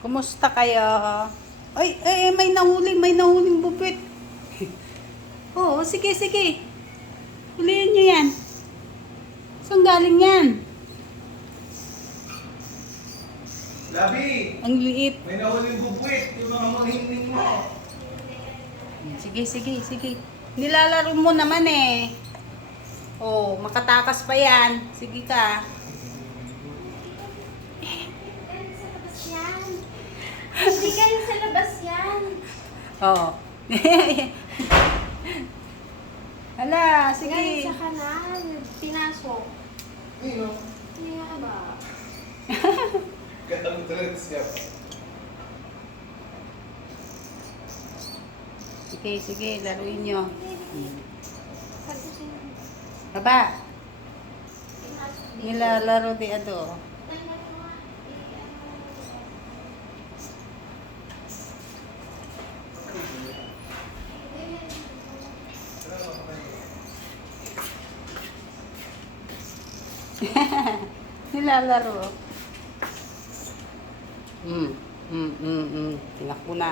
Kumusta kayo? Ay, may nahuling bupit. Oo, sige, sige. Huliin nyo yan. Saan galing yan? Labi! Ang liit. May nahuling bubwit. Yung mga manghingning mo. Sige, sige, sige. Nilalaro mo naman eh. Oh, makatakas pa yan. Sige ka. Hindi galing sa labas yan. Oh. Hala, Galing sige. sa kanal. Pinasok. Nino? Hindi nga ba? Kaya mo talaga siya. Sige, sige, laruin nyo. Kasi Baba, pinasok dito. nilalaro di ado. Nilalaro. Tinakbo na.